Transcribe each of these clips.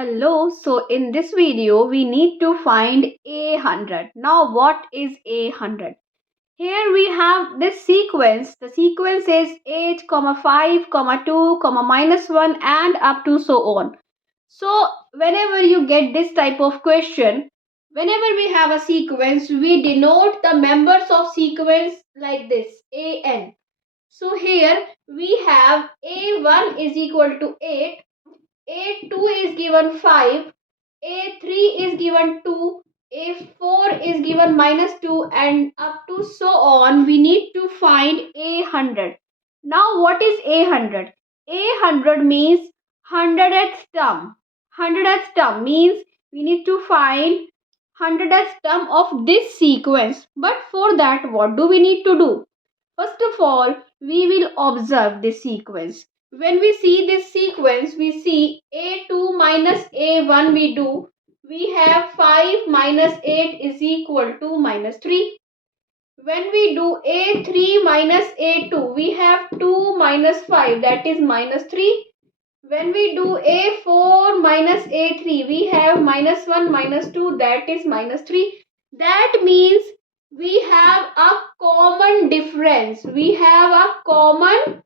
Hello, so in this video we need to find A100. Now what is A100? Here we have this sequence. The sequence is 8, 5, 2, -1 and up to so on. So whenever you get this type of question, whenever we have a sequence, we denote the members of sequence like this, AN. So here we have A1 is equal to 8. A2 is given 5, A3 is given 2, A4 is given -2 and up to so on. We need to find A100. Now what is A100? A100 means 100th term. 100th term means we need to find 100th term of this sequence. But for that, what do we need to do? First of all, we will observe this sequence. When we see this sequence, we see A2 minus A1 we have 5 minus 8 is equal to -3. When we do A3 minus A2, we have 2 minus 5 that is -3. When we do A4 minus A3, we have -1 -2 that is -3. That means we have a common difference. We have a common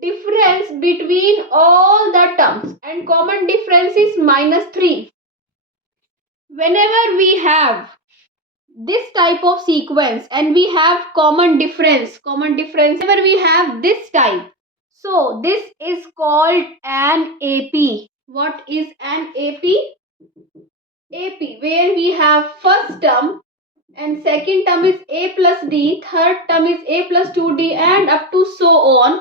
difference between all the terms, and common difference is -3. Whenever we have this type of sequence and we have common difference, whenever we have this type, so this is called an AP. What is an AP? AP, where we have first term and second term is A plus D, third term is A plus 2D and up to so on.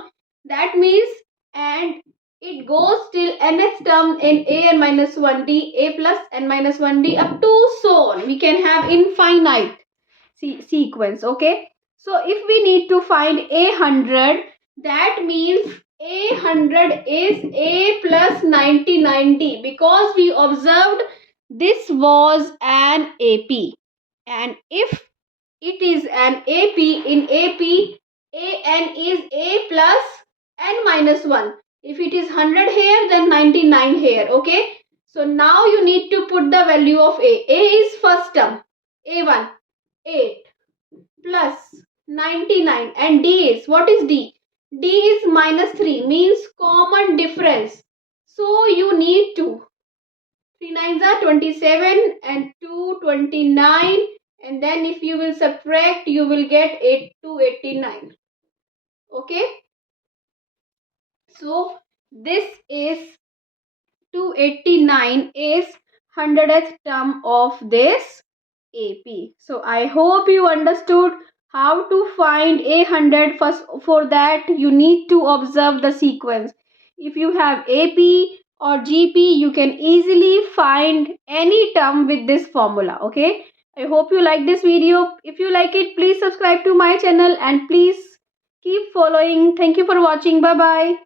That means, and it goes till nth term in A n minus 1D, A plus n minus 1D up to so on. We can have infinite sequence, okay? So if we need to find A100, that means A100 is A plus 99D, because we observed this was an AP. And if it is an AP, in AP, AN is A plus n minus 1. If it is 100 here, then 99 here, okay? So now you need to put the value of A. A is first term, A1, 8 plus 99, and D is, what is D? D is -3, means common difference. So you need to, 3 9s are 27 and 2 29, and then if you will subtract, you will get 8 to 89. Okay, so this is 289 is 100th term of this AP. So I hope you understood how to find A100. First, for that you need to observe the sequence. If you have AP or GP, you can easily find any term with this formula. Okay, I hope you like this video. If you like it, please subscribe to my channel and please keep following. Thank you for watching. Bye bye.